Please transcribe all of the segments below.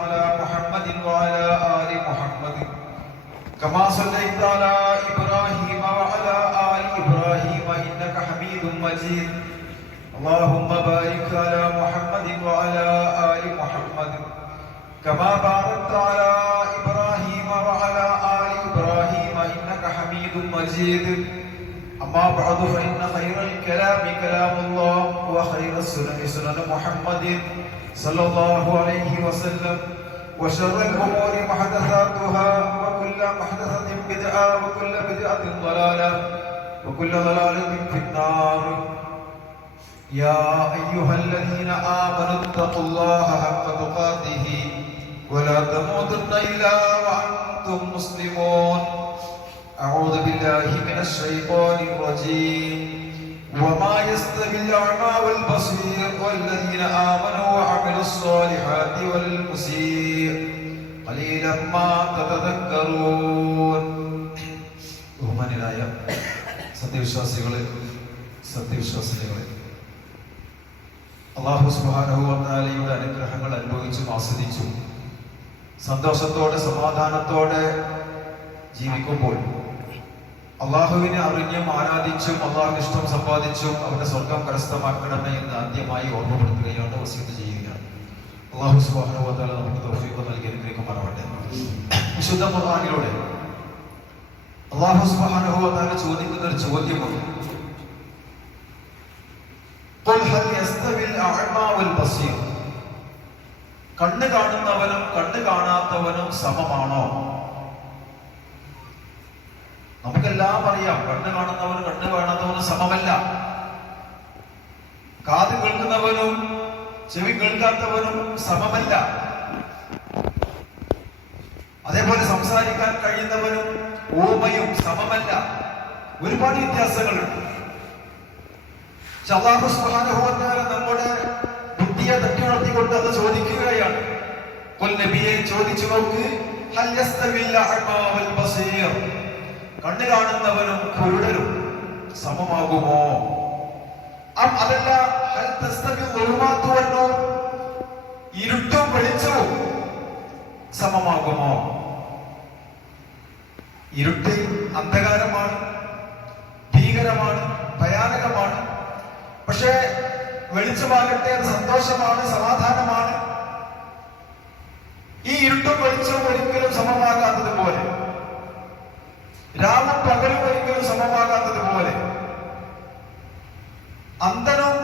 على محمد وعلى آل محمد كما صليت على إبراهيم وعلى آل إبراهيم إنك حميد مجيد اللهم بارك على محمد وعلى آل محمد كما باركت على إبراهيم وعلى آل إبراهيم إنك حميد مجيد أما بعد فإن خير الكلام كلام الله وخير السنن سنن محمد صلى الله عليه وسلم وشر الأمور محدثاتها وكل محدثة بدعة وكل بدعة ضلالة وكل ضلالة في النار يا أيها الذين آمنوا اتقوا الله حق تقاته ولا تموتن إلا وأنتم مسلمون أعوذ بالله من الشيطان الرجيم وما يستوي الأعمى والبصير والذين آمنوا وعملوا الصالحات والمسيء قليلا ما تتذكرون ബഹുമാന്യരായ സത്യവിശ്വാസികളെ അല്ലാഹു സുബ്ഹാനഹു വ തആലയുടെ അനുഗ്രഹങ്ങൾ അനുഭവിച്ചും ആസ്വദിച്ചും സന്തോഷത്തോടെ സമാധാനത്തോടെ ജീവിക്കുമ്പോൾ അള്ളാഹുവിനെ അറിഞ്ഞും ആരാധിച്ചും അള്ളാഹു ഇഷ്ടം സമ്പാദിച്ചും അവരുടെ സ്വർഗം കരസ്ഥമാക്കണമേ എന്ന് ആദ്യമായി ഓർമ്മപ്പെടുത്തുകയാണ് വസിയത്ത് ചെയ്യുകയാണ്. അള്ളാഹു സുബ്ഹാനഹു വ തആല നമുക്ക് തൗഫീഖ് നൽകി അനുഗ്രഹിക്കുമാറാവട്ടെ. വിശുദ്ധ ഖുർആനിലൂടെ അള്ളാഹു സുബ്ഹാനഹു വ തആല ചോദിക്കുന്ന ഒരു ചോദ്യമുണ്ട്. ഖുൽ ഹൽ യസ്തവിൽ അഅ്മാ വൽ ബസീർ, കണ്ണ് കാണുന്നവനും കണ്ണ് കാണാത്തവനും സമമാണോ? നമുക്കെല്ലാം അറിയാം, കണ്ണ് കാണുന്നവനും കണ്ണ് കാണാത്തവനും സമമല്ല. കാത് കേൾക്കുന്നവനും ചെവി കേൾക്കാത്തവനും സമമല്ല. അതേപോലെ സംസാരിക്കാൻ കഴിയുന്നവനും ഊമയും സമമല്ല. ഒരുപാട് വ്യത്യാസങ്ങളുണ്ട്. അല്ലാഹു സുബ്ഹാനഹു വ തആല നമ്മുടെ ബുദ്ധിയെ തട്ടി ഉണർത്തിക്കൊണ്ട് അത് ചോദിക്കുകയാണ്. ഖുൽ നബിയെ ചോദിച്ചു നോക്ക്, ഹൽ യസ്തവിൽ അഅ്മാ വൽ ബസീർ, കണ്ണ് കാണുന്നവനും കുരുടനും സമമാകുമോ? അതല്ല, ഹൽ തസ്തവി ദുൽമാതു വൻ നൂർ, ഇരുട്ടും വെളിച്ചവും സമമാകുമോ? ഇരുട്ട് അന്ധകാരമാണ്, ഭീകരമാണ്, ഭയാനകമാണ്. പക്ഷേ വെളിച്ചമാകട്ടെ അത് സന്തോഷമാണ്, സമാധാനമാണ്. ഈ ഇരുട്ടും വെളിച്ചവും ഒരിക്കലും സമമാകാത്തതുപോലെ, രാവും പകലും ഒരിക്കലും സമമാകാത്തതുപോലെ, അന്ധനും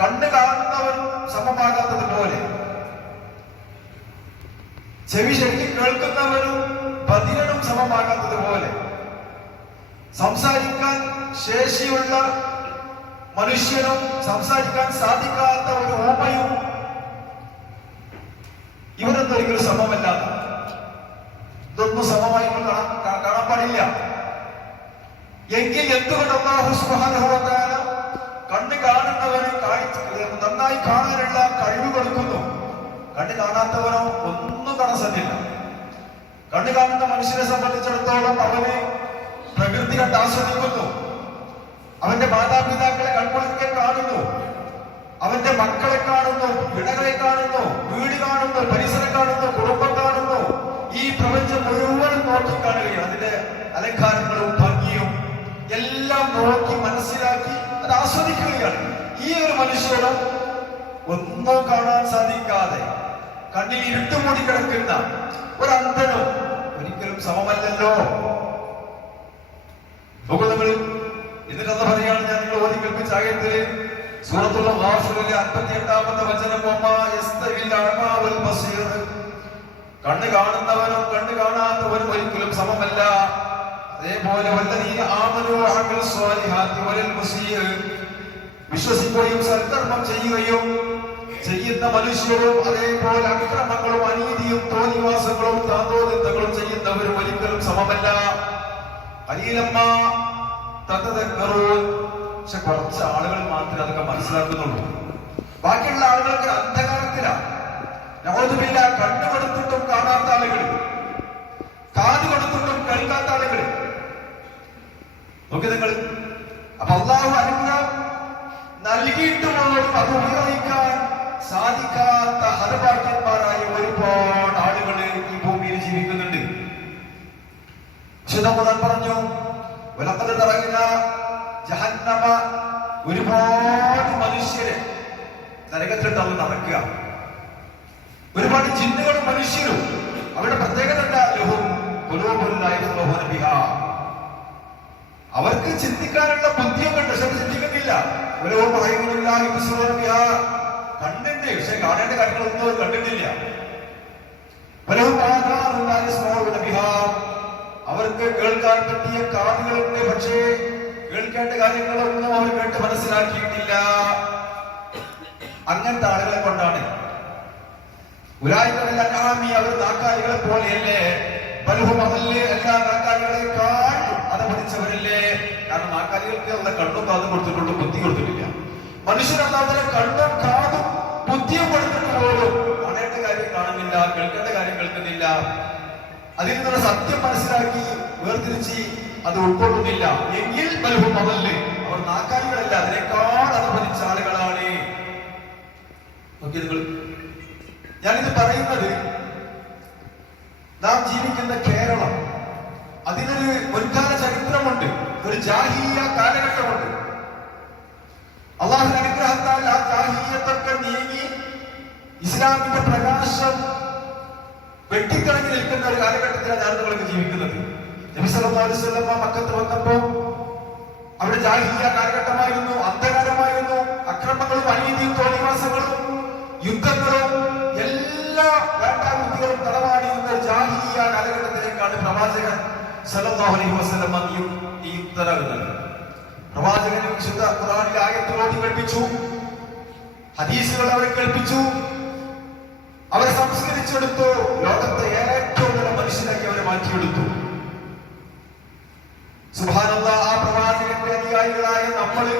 കണ്ണ് കാണുന്നവനും സമമാകാത്തതുപോലെ, ചെവി ശരിക്കും കേൾക്കുന്നവനും ബധിരനും സമമാകാത്തതുപോലെ, സംസാരിക്കാൻ ശേഷിയുള്ള മനുഷ്യനും സംസാരിക്കാൻ സാധിക്കാത്ത ഒരു ഊമയും ഇവരൊന്നും ഒരിക്കലും സമമല്ല. ഇതൊന്നും സമമായി കാണാൻ പാടില്ല. എങ്കിൽ എന്തുകൊണ്ട് അല്ലാഹു സുബ്ഹാനഹു വ തആല കണ്ണ് കാണുന്നവന് നന്നായി കാണാനുള്ള കഴിവ് കൊടുക്കുന്നു, കണ്ണ് കാണാത്തവനോ ഒന്നും കാണാൻ സാധ്യല്ല. കണ്ണ് കാണുന്ന മനുഷ്യനെ സംബന്ധിച്ചിടത്തോളം അവന് പ്രകൃതി കണ്ട് ആസ്വദിക്കുന്നു, അവന്റെ മാതാപിതാക്കളെ കൺകുളിക്കെ കാണുന്നു, അവന്റെ മക്കളെ കാണുന്നു, വിടകളെ കാണുന്നു, വീട് കാണുന്നു, പരിസരം കാണുന്നു, കുടുംബം കാണുന്നു. ഈ പ്രപഞ്ചം മുഴുവനും നോക്കി കാണുകയാണ്. അതിന്റെ അലങ്കാരങ്ങളും ഭംഗിയും എല്ലാം നോക്കി മനസ്സിലാക്കി അത് ആസ്വദിക്കുകയാണ്. ഈ ഒരു മനുഷ്യനും ഒന്നും കാണാൻ സാധിക്കാതെ കണ്ണിൽ ഇരുട്ടുമൂടി കിടക്കുന്ന ഒരു അന്ധനും ഒരിക്കലും സമമല്ലല്ലോ. എന്നിട്ടെന്ന് പറയുകയാണ്, ഞാൻ നിങ്ങൾ ഓതി കേൾപ്പിച്ച ആയത്തില് സൂറത്തുൽ ഗാഫിറിലെ 58-ാമത്തെ വചനം, വമാ യസ്തവിൽ അഅ്മാ വൽ ബസീർ, കണ്ണ് കാണുന്നവനും കണ്ണ് കാണാത്തവനും ഒരിക്കലും സമമല്ല. അതേപോലെ വല്ലദീന ആമനൂ വഅമിലു സ്വാലിഹാത്തി വലൽ മുസീർ, വിശ്വസിക്കുകയും സൽക്കർമ്മം ചെയ്യുകയും ചെയ്യുന്ന മനുഷ്യരും അതേപോലെ അക്രമങ്ങളും അനീതിയും തോന്നിവാസങ്ങളും താന്തോന്നിത്തങ്ങളും ചെയ്യുന്നവരും ഒരിക്കലും സമമല്ല. ഖലീലമ്മാ തതദക്കറൂൻ, പക്ഷെ കുറച്ച് ആളുകൾ മാത്രമേ അതൊക്കെ മനസ്സിലാക്കുന്നുള്ളൂ. ബാക്കിയുള്ള ആളുകൾക്ക് അന്ധകാരത്തിലാണ്. നഊദുബില്ല, കണ്ണ് കൊടുത്തിട്ടും കാണാത്ത ആളുകൾ, കാത് കൊടുത്തിട്ടും കേൾക്കാത്ത ആളുകൾ. നോക്കി നിങ്ങൾ. അപ്പൊ അല്ലാഹു അനുഗ്രഹം നൽകിയിട്ടുള്ളവരും അത് ഉപയോഗിക്കാൻ സാധിക്കാത്ത ഹതഭാഗ്യന്മാരായ ഒരുപാട് ആളുകൾ ഈ ഭൂമിയിൽ ജീവിക്കുന്നുണ്ട്. വിശുദ്ധ ഖുർആൻ പറഞ്ഞു, വലഖദ് തറഅനാ ജഹന്നമ, ഒരുപാട് മനുഷ്യരെ നരകത്തിലിട്ട് അവർ നടക്കുക. ഒരുപാട് ജിന്നുകളും മനുഷ്യരും. അവരുടെ പ്രത്യേകത എന്താ? ലഹും ഖുലൂബുൻ ലാ യഫ്ഖഹൂന ബിഹാ, അവർക്ക് ചിന്തിക്കാനുള്ള ബുദ്ധിയൊക്കെ ഉണ്ട്, പക്ഷെ അവർ ചിന്തിക്കുന്നില്ല. ലഹും അയ്യുൻ ലാ യുബ്സിറൂന ബിഹാ, കണ്ടിട്ടുണ്ട് പക്ഷെ കാണേണ്ട കാര്യങ്ങളൊന്നും അവർ കണ്ടിട്ടില്ല. ലഹും ആദാനുൻ ലാ യസ്മഊന ബിഹാ, അവർക്ക് കേൾക്കാൻ പറ്റിയ കാതുകളുണ്ട്, പക്ഷേ കേൾക്കേണ്ട കാര്യങ്ങളൊന്നും അവർ കേട്ട് മനസ്സിലാക്കിയിട്ടില്ല. അങ്ങനത്തെ ആളുകളെ കൊണ്ടാണ് അവർ നാക്കാലികളെ പോലെയല്ലേ, ബൽഹും അദല്ല്, എല്ലാ നാക്കാലികളെക്കാൾ അതപതിച്ചവരല്ലേ. കാരണം നാക്കാലികൾക്ക് അവരുടെ കണ്ണും കാതും കൊടുത്തിട്ടുള്ളൂ, ബുദ്ധി കൊടുത്തിട്ടില്ല. മനുഷ്യരല്ലാതെ കണ്ണും കാതും ബുദ്ധിയും കൊടുത്തിട്ട് പോലും കാണേണ്ട കാര്യം കാണുന്നില്ല, കേൾക്കേണ്ട കാര്യം കേൾക്കുന്നില്ല. അതിൽ നിന്നുള്ള സത്യം മനസ്സിലാക്കി വേർതിരിച്ച് അത് ഉൾക്കൊള്ളുന്നില്ല. എങ്കിൽ ബൽഹും അദല്ല്, അവർ നാക്കാലികളല്ല, അതിനേക്കാൾ അതപതിച്ച ആളുകളാണ്. നിങ്ങൾ, ഞാനിത് പറയുന്നത് നാം ജീവിക്കുന്ന കേരളം, അതിനൊരു മുൻകാല ചരിത്രമുണ്ട്, ഒരു ജാഹിലിയ്യ കാലഘട്ടമുണ്ട്. അള്ളാഹുവിന്റെ അനുഗ്രഹത്താൽ ആ ജാഹിലിയ്യത്തൊക്കെ നീങ്ങി ഇസ്ലാമിന്റെ പ്രകാശം വെട്ടിത്തിളങ്ങി നിൽക്കുന്ന ഒരു കാലഘട്ടത്തിലാണ് ഞാൻ നിങ്ങൾക്ക് ജീവിക്കുന്നത്. നബി സല്ലല്ലാഹു അലൈഹി വസല്ലം മക്കത്ത് വന്നപ്പോ അവിടെ ജാഹിലിയ്യ കാലഘട്ടമായിരുന്നു, അന്ധകാരമായിരുന്നു. അക്രമങ്ങളും അനീതിയും തോന്നിവാസങ്ങളും യുദ്ധങ്ങളും എല്ലാ വേണ്ടാവൃത്തികളും തടവാടിയിരുന്ന ജാഹിലിയ്യ കാലഘട്ടത്തിലേക്കാണ് പ്രവാചകൻ സല്ലല്ലാഹു അലൈഹി വസല്ലം നിയുക്തനാകുന്നത്. പ്രവാചകൻ വിശുദ്ധ ഖുർആനിലെ ആയത്തുകൾ ഓതി കേൾപ്പിച്ചു, ഹദീസുകൾ അവരെ കേൾപ്പിച്ചു, അവരെ സംസ്കരിച്ചെടുത്തു, ലോകത്തെ ഏറ്റവും നല്ല മനുഷ്യനാക്കി അവരെ മാറ്റിയെടുത്തു. സുബ്ഹാനല്ലാഹ്, ആ പ്രവാചകന്റെ അനുയായികളായ നമ്മള്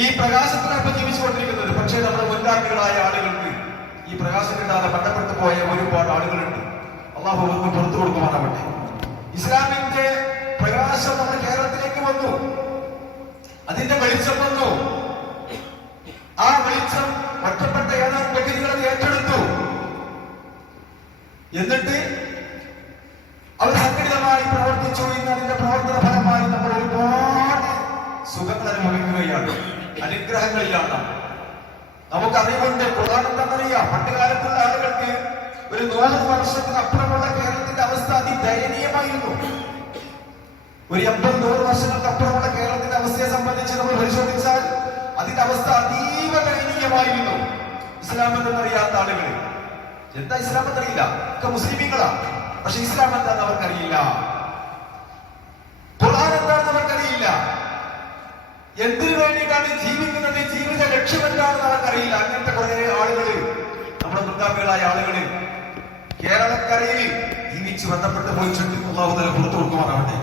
ഈ പ്രകാശത്തിലാണ് ജീവിച്ചുകൊണ്ടിരിക്കുന്നത്. പക്ഷേ നമ്മുടെ മുൻഗാമികളായ ആളുകൾക്ക് ഈ പ്രകാശം കിട്ടാതെ പട്ടപ്പെട്ടു പോയ ഒരുപാട് ആളുകളുണ്ട്. അള്ളാഹു അവർക്ക് പുറത്തു കൊടുക്കുവാനാവട്ടെ. ഇസ്ലാമിന്റെ പ്രകാശം നമ്മുടെ കേരളത്തിലേക്ക് വന്നു, അതിന്റെ വെളിച്ചം വന്നു. ആ വെളിച്ചം ഒറ്റപ്പെട്ട ഏതാനും വ്യക്തികളെ ഏറ്റെടുത്തു. എന്നിട്ട് അവർ സംഘടിതമായി പ്രവർത്തിച്ചു. ഇന്ന് അതിന്റെ പ്രവർത്തന ഫലമായി നമ്മൾ ഒരുപാട് സുഖങ്ങൾ അനുഭവിക്കുകയാണ്, അനുഗ്രഹങ്ങളിലാണ്. നമുക്ക് അറിവുണ്ട്, ഖുർആൻ എന്താണെന്നറിയാം. പണ്ട് കാലത്തുള്ള ആളുകൾക്ക് ഒരു 100 വർഷത്തിനപ്പുറമുള്ള കേരളത്തിന്റെ അവസ്ഥ അതിദയനീയമായിരുന്നു. ഒരു 80-100 വർഷങ്ങൾക്കപ്പുറമുള്ള കേരളത്തിന്റെ അവസ്ഥയെ സംബന്ധിച്ച് നമ്മൾ പരിശോധിച്ചാൽ അതിന്റെ അവസ്ഥ അതീവ ദയനീയമായിരുന്നു. ഇസ്ലാം എന്തെന്നറിയാത്ത ആളുകൾ, എന്താ ഇസ്ലാം എന്നറിയില്ല, ഒക്കെ മുസ്ലിമീങ്ങളാ, പക്ഷെ ഇസ്ലാം എന്താണെന്ന് അവർക്കറിയില്ല, ഖുർആൻ എന്താണെന്ന് അവർക്കറിയില്ല, എന്തിനു വേണ്ടിയിട്ടാണ് ജീവിക്കുന്നത്, ജീവിത ലക്ഷ്യം എന്താണെന്ന് അവർക്കറിയില്ല. അങ്ങനത്തെ കുറെ ആളുകൾ, നമ്മുടെ മുൻഗാമികളായ ആളുകൾ കേരളക്കരയിൽ ജീവിച്ച് ബന്ധപ്പെട്ട് പോയിട്ടുണ്ട്. അള്ളാഹു തആല പുറത്തു കൊടുക്കുവാനാവട്ടെ.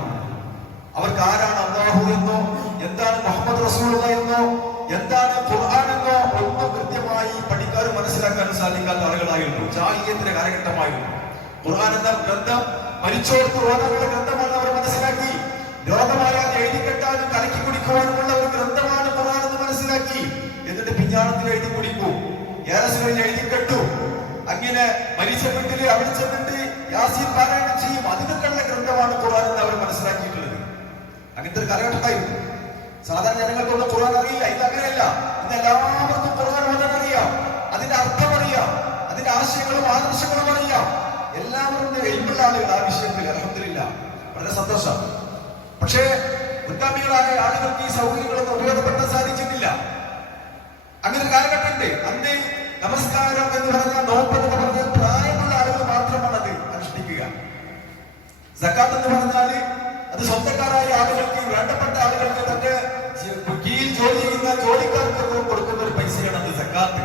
അവർക്ക് ആരാണ് അള്ളാഹു എന്നോ, എന്താണ് മുഹമ്മദ് റസൂലുള്ളാഹി എന്നോ, എന്താണ് ഖുർആൻ എന്നോ ഒന്നും കൃത്യമായി പഠിക്കാനും മനസ്സിലാക്കാനും സാധിക്കാത്ത ആളുകളായിരുന്നു. ജാഹിലിയ്യത്തിന്റെ കാലഘട്ടമായിരുന്നു. ഖുർആൻ എന്ന ഗ്രന്ഥം മരിച്ചോർത്ത് ഓതാനുള്ള ഗ്രന്ഥമാണെന്ന് അവർ മനസ്സിലാക്കി. രോഗമായാൽ എഴുതിക്കെട്ടാനും കലക്കി കുടിക്കുവാനുമുള്ള ഒരു ഗ്രന്ഥമാണ് ഖുർആൻ എന്ന് മനസ്സിലാക്കി. എന്നിട്ട് പിഞ്ഞാണത്തിൽ എഴുതി കുടിക്കും, യാസീനിൽ എഴുതിക്കെട്ടു. അങ്ങനെ മരിച്ച വീട്ടില് അവിടെ ചെന്നിട്ട് യാസീൻ പാരായണം ചെയ്യും. അതിനൊക്കെയുള്ള ഗ്രന്ഥമാണ് ഖുർആൻ എന്ന് അവർ മനസ്സിലാക്കിയിട്ടുള്ളത്. അങ്ങനത്തെ ഒരു കാലഘട്ടമായിരുന്നു. സാധാരണ ജനങ്ങൾക്കൊന്നും ഖുർആൻ അറിയില്ല. ഇതങ്ങനെയല്ല. ഇന്ന് എല്ലാവർക്കും ഖുർആൻ ഓതാൻ അറിയാം, അതിന്റെ അർത്ഥം അറിയാം, അതിന്റെ ആശയങ്ങളും ആദർശങ്ങളും അറിയാം. എല്ലാവരും എഴുതുള്ള ആളുകൾ ആ വിഷയത്തിൽ അൽഹംദുലില്ലാഹ് വളരെ സന്തോഷം. പക്ഷേ മുൻഗാമികളായ ആളുകൾക്ക് ഈ സൗകര്യങ്ങളൊന്നും ഉപയോഗപ്പെടുത്താൻ സാധിച്ചിട്ടില്ല. അങ്ങനെ ഒരു കാലഘട്ടമുണ്ട്. അന്ന് നമസ്കാരം എന്ന് പറഞ്ഞാൽ, നോമ്പ് എന്ന് പറഞ്ഞാൽ പ്രായമുള്ള ആളുകൾ മാത്രമാണ് അത് അനുഷ്ഠിക്കുക. സക്കാത്ത് എന്ന് പറഞ്ഞാല് അത് സ്വന്തക്കാരായ ആളുകൾക്ക്, വേണ്ടപ്പെട്ട ആളുകൾക്ക്, തന്റെ കീഴിൽ ജോലി ചെയ്യുന്ന ജോലിക്കാർക്ക് കൊടുക്കുന്ന ഒരു പൈസയാണ് അത് സക്കാത്ത്.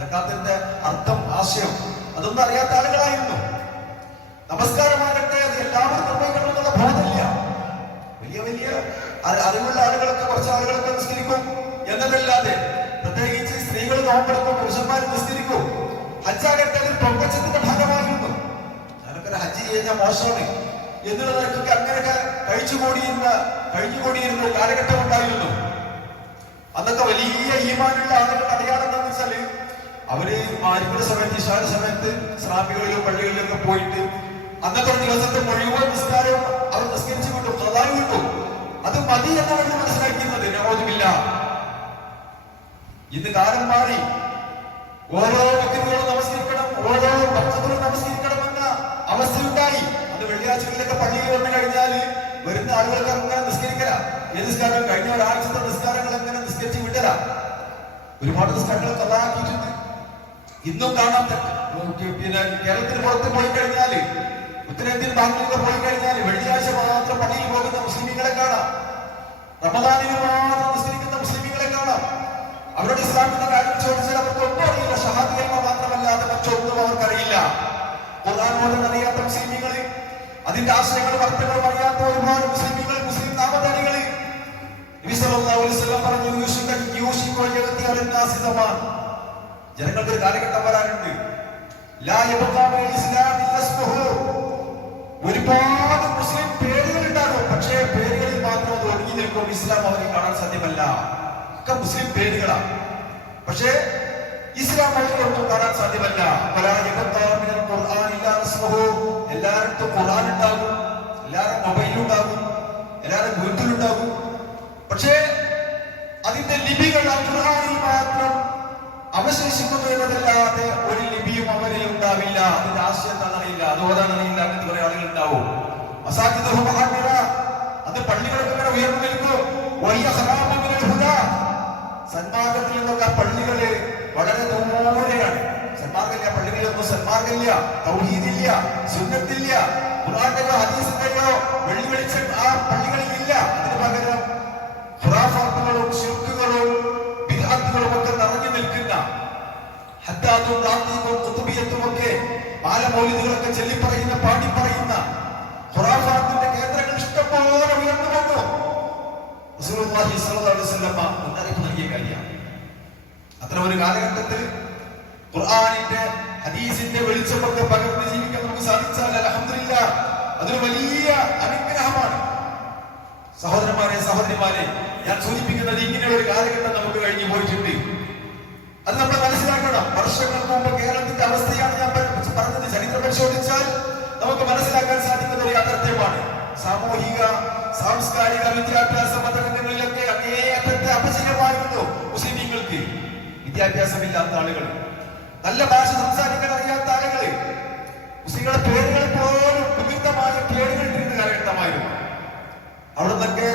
സക്കാത്തിന്റെ അർത്ഥം, ആശയം അതൊന്നും അറിയാത്ത ആളുകളായിരുന്നു. നമസ്കാരമാകട്ടെ അത് എല്ലാവരും നിർവഹിക്കണമെന്നുള്ള ബോധമില്ല. വലിയ വലിയ അറിവുള്ള ആളുകളൊക്കെ, കുറച്ച് ആളുകളൊക്കെ നിസ്കരിക്കും എന്നതല്ലാതെ, പ്രത്യേകിച്ച് സ്ത്രീകൾ നോമ്പെടുക്കും, പുരുഷന്മാർ നിസ്കരിക്കും. ഹജ്ജാകട്ടെ അതിൽ പ്രപഞ്ചത്തിന്റെ ഭാഗമായിരുന്നു. ഞാനൊക്കെ ഹജ്ജ് കഴിഞ്ഞാൽ മോശമാണ് എന്നുള്ള നിലക്കൊക്കെ അങ്ങനെയൊക്കെ കഴിഞ്ഞുകൂടിയിരുന്ന ഒരു കാലഘട്ടം ഉണ്ടായിരുന്നു. അന്നൊക്കെ വലിയ ഈമാനുള്ള ആളുകളുടെ അടയാളം എന്താണെന്ന് വെച്ചാല് അവര് മാരിയുടെ സമയത്ത് ഇശാന്റെ സമയത്ത് സ്രാമികളിലും പള്ളികളിലൊക്കെ പോയിട്ട് അന്നത്തെ ദിവസത്തെ മുഴുവൻ നിസ്കാരവും അവർ നിസ്കരിച്ചു വിട്ടു, പ്രധാനം വിട്ടു. അത് മതി എന്നാണ് മനസ്സിലാക്കുന്നത്. നഅൂദുബില്ല. ഇന്ന് കാലം മാറി. ഓരോ വ്യക്തികളും നമസ്കരിക്കണം, ഓരോ ഭക്തങ്ങളും നമസ്കരിക്കണമെന്ന അവസ്ഥയുണ്ടായി. അത് വെള്ളിയാഴ്ചകളിലൊക്കെ പള്ളിയിൽ വന്നു കഴിഞ്ഞാൽ വരുന്ന ആളുകൾക്ക് അങ്ങനെ നിസ്കരിക്കല. ഏത് നിസ്കാരം കഴിഞ്ഞ ഒരാഴ്ചത്തെ നിസ്കാരങ്ങൾ അങ്ങനെ നിസ്കരിച്ച് വിട്ടല. ഒരുപാട് നിസ്കാരങ്ങൾ കഥാക്കിയിട്ടുണ്ട്. ഇന്നും കാണാം. പിന്നെ കേരളത്തിന് പുറത്ത് പോയി കഴിഞ്ഞാൽ, ഉത്തരേന്ത്യൻ ബാങ്കിലൊക്കെ പോയി കഴിഞ്ഞാൽ വെള്ളിയാഴ്ച മാത്രം പള്ളിയിൽ പോകുന്ന മുസ്ലിമീങ്ങളെ കാണാം. റമദാനിൽ മാത്രം നിസ്കരിക്കുന്ന മുസ്ലിമീങ്ങളെ കാണാം. അവരുടെ ഇസ്ലാമിന്റെ കാര്യം ചോദിച്ചാൽ അവർക്ക് ഒന്നും അറിയില്ല. ഷഹാദത്ത് കലിമ മാത്രമല്ലാതെ മറ്റൊന്നും അവർക്കറിയില്ല. ഖുർആൻ ഓതാൻ അറിയാത്ത മുസ്ലിമീങ്ങൾ, അതിന്റെ ആശയങ്ങളും അർത്ഥങ്ങളും അറിയാത്ത ഒരുപാട് മുസ്ലിമീങ്ങൾ, മുസ്ലിം നാമധാരികൾ. നബി സല്ലല്ലാഹു അലൈഹി വസല്ലം പറഞ്ഞു, ജനങ്ങൾക്ക് ഒരു കാലഘട്ടം വരാനുണ്ട്. ഒരുപാട് മുസ്ലിം പേരുകൾ ഉണ്ടാകും, പക്ഷേ പേരുകളിൽ മാത്രം അത് ഒതുങ്ങി നിൽക്കും. ഇസ്ലാം അവരെ കാണാൻ സാധ്യമല്ല. ഒക്കെ മുസ്ലിം പേരുകളാണ്, പക്ഷേ ഇസ്ലാം അവരിലൊന്നും കാണാൻ സാധ്യമല്ല. എല്ലായിടത്തും ഖുർആൻ ഉണ്ടാകും, എല്ലാവരും മൊബൈലുണ്ടാകും, എല്ലാവരും വീട്ടിലുണ്ടാകും. പക്ഷേ അതിന്റെ ലിപികൾ ആ ഖുർആനിൽ മാത്രം അവശേഷിക്കുന്നു എന്നതല്ലാതെ ഒരു ലിപിയും അവരിൽ ഉണ്ടാവില്ല. അതിന്റെ ആശയം എന്താണെന്നറിയില്ല, അത് ഓതാനറിയില്ല. അങ്ങനത്തെ കുറെ ആളുകൾ ഉണ്ടാവും. അത് പള്ളികളൊക്കെ ഇങ്ങനെ ഉയർന്നു നിൽക്കും. സന്മാർഗത്തിൽ നിന്നൊക്കെ ആ പള്ളികള് വളരെ ദൂരെയാണ്. സന്മാർഗമില്ല, പള്ളികളിലൊന്നും സന്മാർഗമില്ല, തൗഹീദില്ല, സുന്നത്തില്ല, ഖുർആനിന്റെയോ ഹദീസിന്റെയോ വെള്ളി വെളിച്ചം ആ പള്ളികളിൽ ഇല്ല. അതിന് പകരം ഖുറാഫാത്തുകളും ശിർക്കുകളും ബിദ്അത്തുകളും ഒക്കെ നിറഞ്ഞു നിൽക്കുന്ന ഹദ്ദാദും റാത്തിബും ഖുതുബിയത്തും ഒക്കെ മാലമൗലിദുകളൊക്കെ ചൊല്ലിപ്പറയുന്ന, പാടിപ്പറയുന്ന ഖുറാഫാത്തിന്റെ കേന്ദ്രങ്ങൾ ഇഷ്ടംപോലെ ഉയർന്നു വന്നു. റസൂലുള്ളാഹി സ്വല്ലല്ലാഹു അലൈഹി വസല്ലം മുന്നറിയിപ്പ് നൽകിയ കാര്യമാണ്. അത്തരം ഒരു കാലഘട്ടത്തിൽ ഖുർആനിന്റെ ഹദീസിന്റെ വെളിച്ചമൊക്കെ പകർന്ന് ജീവിക്കാൻ നമുക്ക് സാധിച്ചാൽ അൽഹംദുലില്ലാഹ് അതൊരു വലിയ അനുഗ്രഹമാണ്. സഹോദരന്മാരെ, സഹോദരിമാരെ, ഞാൻ സൂചിപ്പിക്കുന്നത് ഇങ്ങനെയുള്ള ഒരു കാലഘട്ടം നമുക്ക് കഴിഞ്ഞു പോയിട്ടുണ്ട്. അത് നമ്മൾ മനസ്സിലാക്കണം. വർഷങ്ങൾക്ക് മുമ്പ് കേരളത്തിന്റെ അവസ്ഥയാണ് ഞാൻ പറഞ്ഞത്. ചരിത്രം പരിശോധിച്ചാൽ നമുക്ക് മനസ്സിലാക്കാൻ സാധിക്കുന്ന ഒരു യാഥാർത്ഥ്യമാണ്. സാമൂഹിക, സാംസ്കാരിക, വിദ്യാഭ്യാസ മതരംഗങ്ങളിലൊക്കെ അങ്ങേയറ്റത്തെ അപജയമായിരുന്നു മുസ്ലിമീങ്ങൾക്ക്. വിദ്യാഭ്യാസമില്ലാത്ത ആളുകൾ, നല്ല ഭാഷ സംസാരിക്കാൻ അറിയാത്ത ആളുകൾ, മുസ്ലിങ്ങളുടെ പേരുകൾ പോലും വിവിധമായ പേരുകൾ ഇട്ടിരുന്ന കാലഘട്ടമായിരുന്നു. അവിടെ നിന്നൊക്കെ